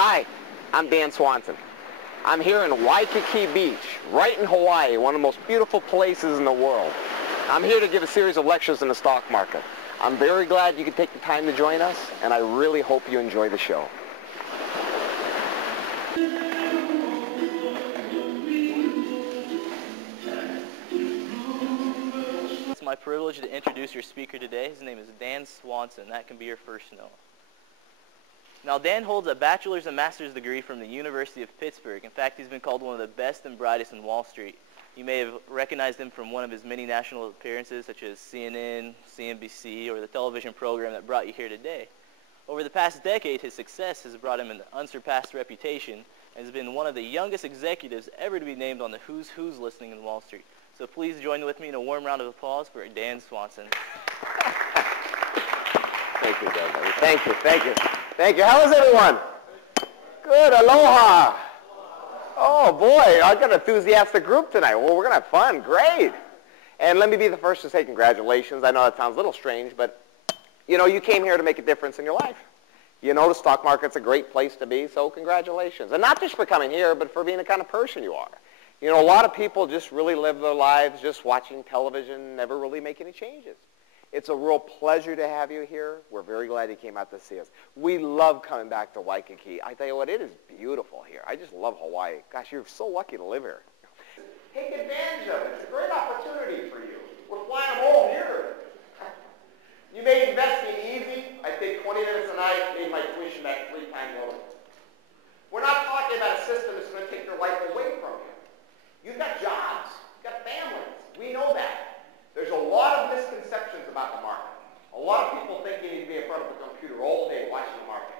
Hi, I'm Dan Swanson. I'm here in Waikiki Beach, right in Hawaii, one of the most beautiful places in the world. I'm here to give a series of lectures in the stock market. I'm very glad you could take the time to join us, and I really hope you enjoy the show. It's my privilege to introduce your speaker today. His name is Dan Swanson. That can be your first note. Now, Dan holds a bachelor's and master's degree from the University of Pittsburgh. In fact, he's been called one of the best and brightest in Wall Street. You may have recognized him from one of his many national appearances, such as CNN, CNBC, or the television program that brought you here today. Over the past decade, his success has brought him an unsurpassed reputation and has been one of the youngest executives ever to be named on the Who's Who's listing in Wall Street. So please join with me in a warm round of applause for Dan Swanson. Thank you, Dan. Thank you, thank you. Thank you. How is everyone? Good. Aloha. Oh, boy. I got an enthusiastic group tonight. Well, we're going to have fun. Great. And let me be the first to say congratulations. I know that sounds a little strange, but, you know, you came here to make a difference in your life. You know the stock market's a great place to be, so congratulations. And not just for coming here, but for being the kind of person you are. You know, a lot of people just really live their lives just watching television, never really make any changes. It's a real pleasure to have you here. We're very glad you came out to see us. We love coming back to Waikiki. I tell you what, it is beautiful here. I just love Hawaii. Gosh, you're so lucky to live here. Take advantage of it. It's a great opportunity for you. We're flying them all here. You made investing easy. I think 20 minutes a night made my tuition back 3 times over. We're not talking about a system that's going to take your life away from you. You've got jobs. You've got families. We know that. There's a lot of misconceptions about the market. A lot of people think you need to be in front of a computer all day watching the market.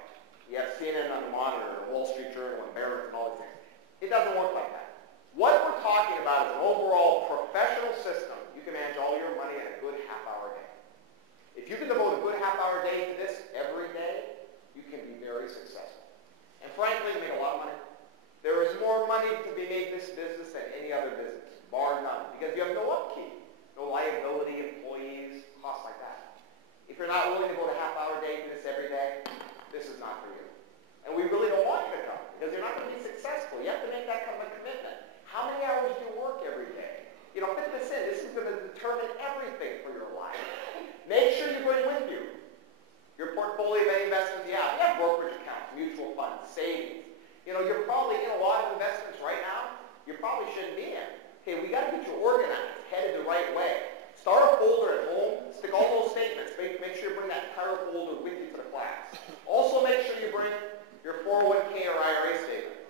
You have CNN on the monitor, Wall Street Journal, and Barron's, and all these things. It doesn't work like that. What we're talking about is an overall professional system. You can manage all your money in a good half-hour day. If you can devote a good half-hour day to this every day, you can be very successful. And frankly, you make a lot of money. There is more money to be made in this business than any other business, bar none, because you have no upkeep. No liability, employees, costs like that. If you're not willing to go to half-hour day to this every day, this is not for you. And we really don't want you to come because you're not going to be successful. You have to make that kind of a commitment. How many hours do you work every day? You know, fit this in. This is going to determine everything for your life. Make sure you bring with you your portfolio of any investments you have. You have brokerage accounts, mutual funds, savings. You know, you're probably in a lot of investments right now you probably shouldn't be in. Okay, we got to get you organized, headed the right way. Start a folder at home, stick all those statements. Make sure you bring that entire folder with you to the class. Also make sure you bring your 401k or IRA statement.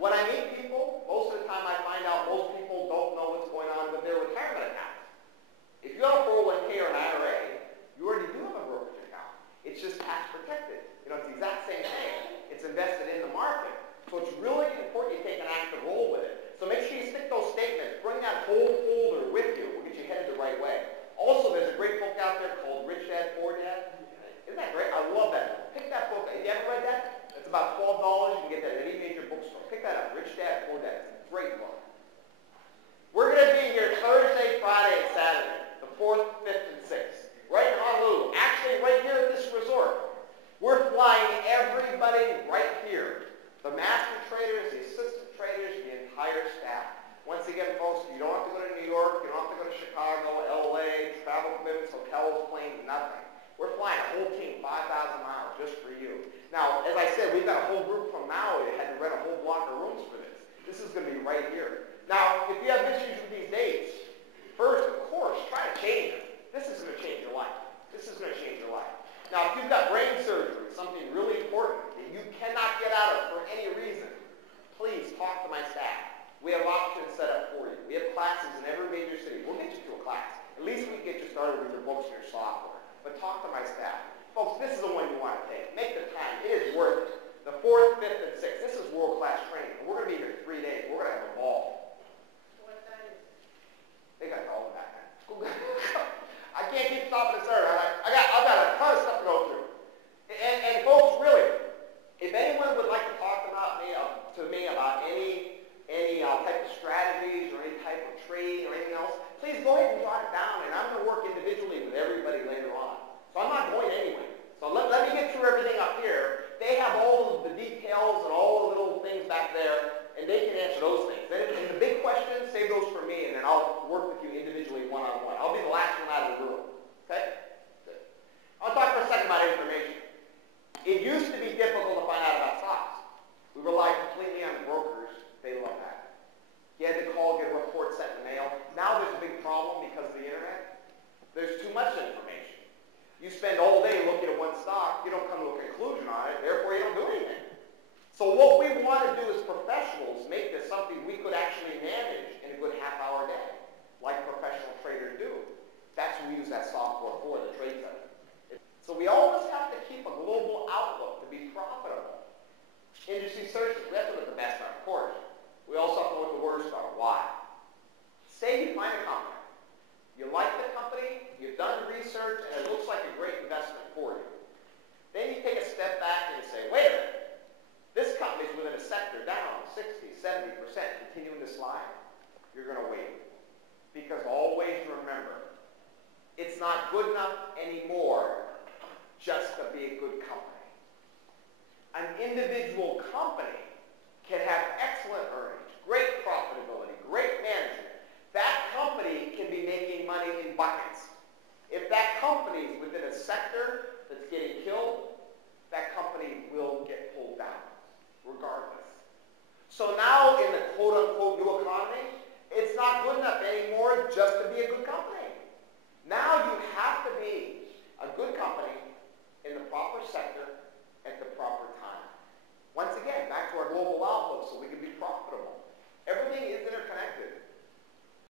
When I meet people, most of the time I find out most people don't know what's going on with their retirement account. If you have a 401k or an IRA, you already do have a brokerage account. It's just tax protected. You know, it's the exact same thing. It's invested in the market. So it's really important you take an active role with it. So make sure you stick those statements. Bring that whole folder with you. We'll get you headed the right way. Also, there's a great book out there called Rich Dad, Poor Dad. Isn't that great? I love that book. Pick that book up. If you haven't read that, it's about $12. You can get that at any major bookstore. Pick that up. Rich Dad, Poor Dad. It's a great book. We're going to be here Thursday, Friday, and Saturday, the 4th, 5th, and 6th, right in Honolulu. Actually, right here at this resort. We're flying everybody right here. The master traders, the assistant traders, the entire staff. Once again, folks, you don't have to go to New York, you don't have to go to Chicago, LA, travel commitments, hotels, planes, nothing. We're flying a whole team, 5,000 miles, just for you. Now, as I said, we've got a whole group from Maui that had to rent a whole block of rooms for this. This is going to be right here. Now, if you have issues with these dates, first, of course, try to change them. This is going to change your life. This is going to change your life. Now, if you've got brain surgery, something really important that you cannot get out of for any reason, please talk to my staff. We have options set up for you. We have classes in every major city. We'll get you to a class. At least we can get you started with your books and your software. But talk to my staff. Folks, this is the one you want to take. Make the time. It is worth it. The 4th, 5th, and 6th. This is world-class training. We're going to be here 3 days. We're going to have a ball. What time is it? They got to call me back. I can't keep stopping and starting. I've got a ton of stuff to go through. And folks, really, if anyone would like to talk about to me about any type of strategies or any type of trading or anything else, please go ahead and jot it down, and I'm going to work individually with everybody later on. So I'm not going anywhere. So let me get through everything up here. They have all of the details and all that software for, the trade center. So we always have to keep a global outlook to be profitable. Industry searches, we have to know what the best are, of course. We also have to know what the worst are. Why? Say you find a company. You like the company, you've done research, and it looks like a great investment for you. Then you take a step back and you say, wait a minute, this company's within a sector down 60, 70%, continuing to slide. You're going to wait. Because always remember, it's not good enough anymore just to be a good company. An individual company can have excellent earnings, great profitability, great management. That company can be making money in buckets. If that company is within a sector that's getting killed, that company will get pulled down, regardless. So now in the quote-unquote new economy, it's not good enough anymore